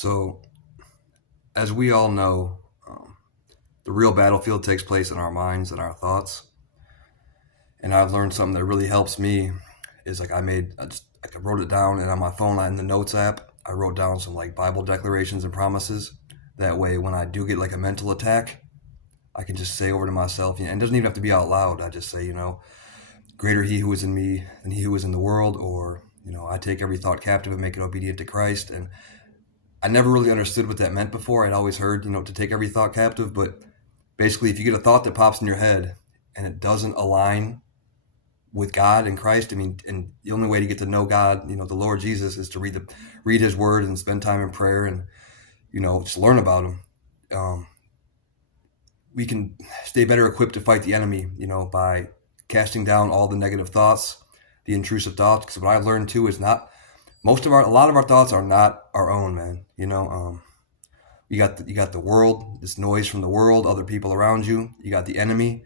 So, as we all know, the real battlefield takes place in our minds and our thoughts. And I've learned something that really helps me is like I wrote it down, and on my phone in the notes app, I wrote down some like Bible declarations and promises. That way, when I do get like a mental attack, I can just say over to myself, and it doesn't even have to be out loud. I just say, greater he who is in me than he who is in the world, or I take every thought captive and make it obedient to Christ. And I never really understood what that meant before. I'd always heard, to take every thought captive, but basically, if you get a thought that pops in your head and it doesn't align with God and Christ, and the only way to get to know God, the Lord Jesus, is to read His Word and spend time in prayer and just learn about Him. We can stay better equipped to fight the enemy, by casting down all the negative thoughts, the intrusive thoughts. Because what I've learned too is a lot of our thoughts are not our own, man. You got the world, this noise from the world, other people around you. You got the enemy,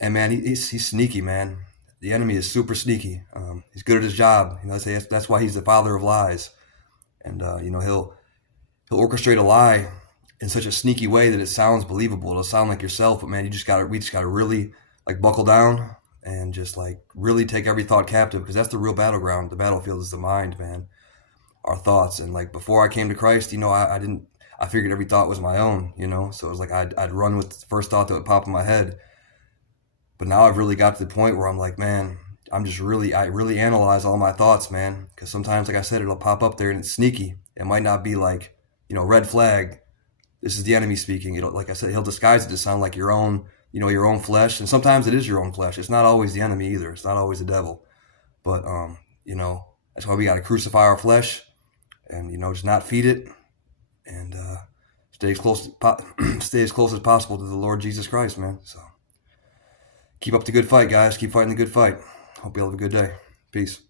and man, he's sneaky, man. The enemy is super sneaky. He's good at his job. That's why he's the father of lies, and he'll orchestrate a lie in such a sneaky way that it sounds believable. It'll sound like yourself, but man, we just gotta really like buckle down and just like really take every thought captive, because that's the real battleground. The battlefield is the mind, man. Our thoughts. And like before I came to Christ, I figured every thought was my own, so it was like I'd run with the first thought that would pop in my head. But now I've really got to the point where I'm like, man, I really analyze all my thoughts, man, because sometimes, like I said, it'll pop up there and it's sneaky. It might not be like, red flag, this is the enemy speaking. Like I said, he'll disguise it to sound like your own flesh, and sometimes it is your own flesh. It's not always the enemy either. It's not always the devil. But that's why we got to crucify our flesh and just not feed it, and stay as close as possible to the Lord Jesus Christ, man. So keep up the good fight, guys. Keep fighting the good fight. Hope you all have a good day. Peace.